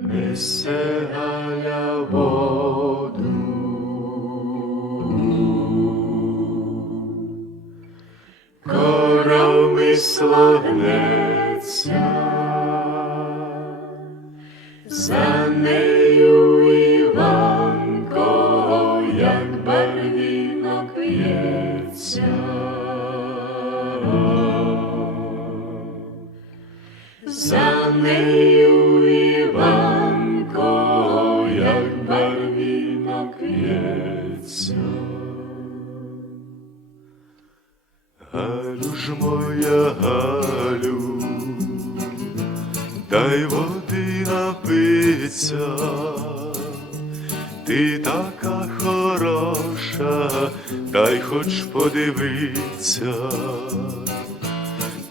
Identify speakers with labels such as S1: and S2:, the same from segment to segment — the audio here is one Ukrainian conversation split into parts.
S1: Несе Галя воду, коромисло гнеться, за нею Іванко, як барвінок п'ється. За нею Іванко, як барвінок п'ється. Галю ж моя Галю, дай води напиться, ти така хороша, дай хоч подивиться.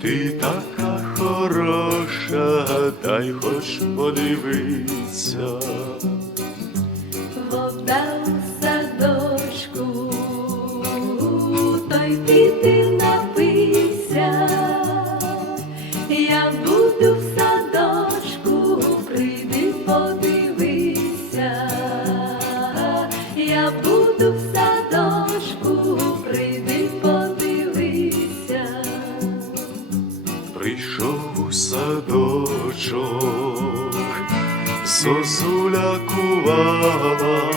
S1: Ти така хороша, дай хоч подивиться.
S2: Вода у садочку, той піди напийся, я буду в садочку, прийди подивися, я буду в садочку,
S1: Прийшов у садочок, сосуля кувала,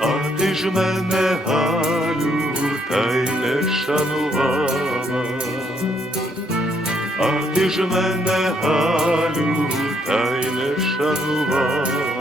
S1: а ти ж мене Галю, та й не шанувала, а ти ж мене Галю, та й не шанувала.